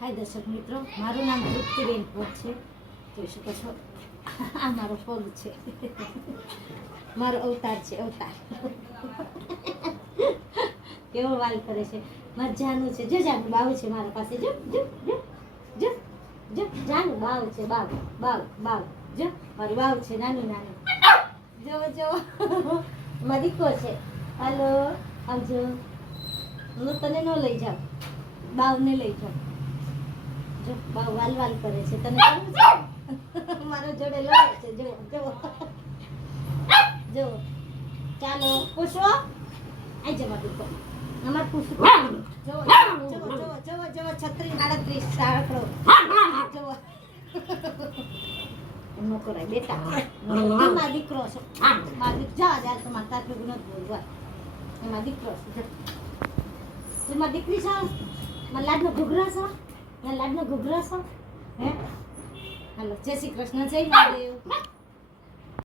હાય દર્શક મિત્રો, મારું નામ તૃપ્તિબેન ભટ્ટ છે. જોઈ શકો છો આ મારો પગ છે, મારો અવતાર છે. અવતાર કેવો વાલ કરે છે, મજાનું છે. જો જાનું બાવ છે મારા પાસે. જો જો જો જો જો જાનું બાવ છે. બાવ બાવ બાવ જો મારું બાવ છે, નાનું નાનું. જો જો મારો દીકરો છે. હાલો આવજો. હું તને ન લઈ જાઉં, બાવને લઈ જાઉં. જો બાવ વાલ વાલ કરે છે. તને કેવું છે? મારો જોડે લડે છે. જો જો જો ચાલો પૂછો. આઈ જવા દીકરો અમાર પૂછું. જો જો જો જો 36 38 સાકડો જો નો કરાય બેટા. મારો દીકરો છે. મારો જા જા તમાર તાર ભેગું નથી બોલવા. એમાં દીકરો છે. જો મારી દીકરી છે. મારા લાડનો ઘૂઘરા છે. મારા લાડનો ઘૂઘરા છે. હે હાલો જય શ્રી કૃષ્ણ, જય મહાદેવ.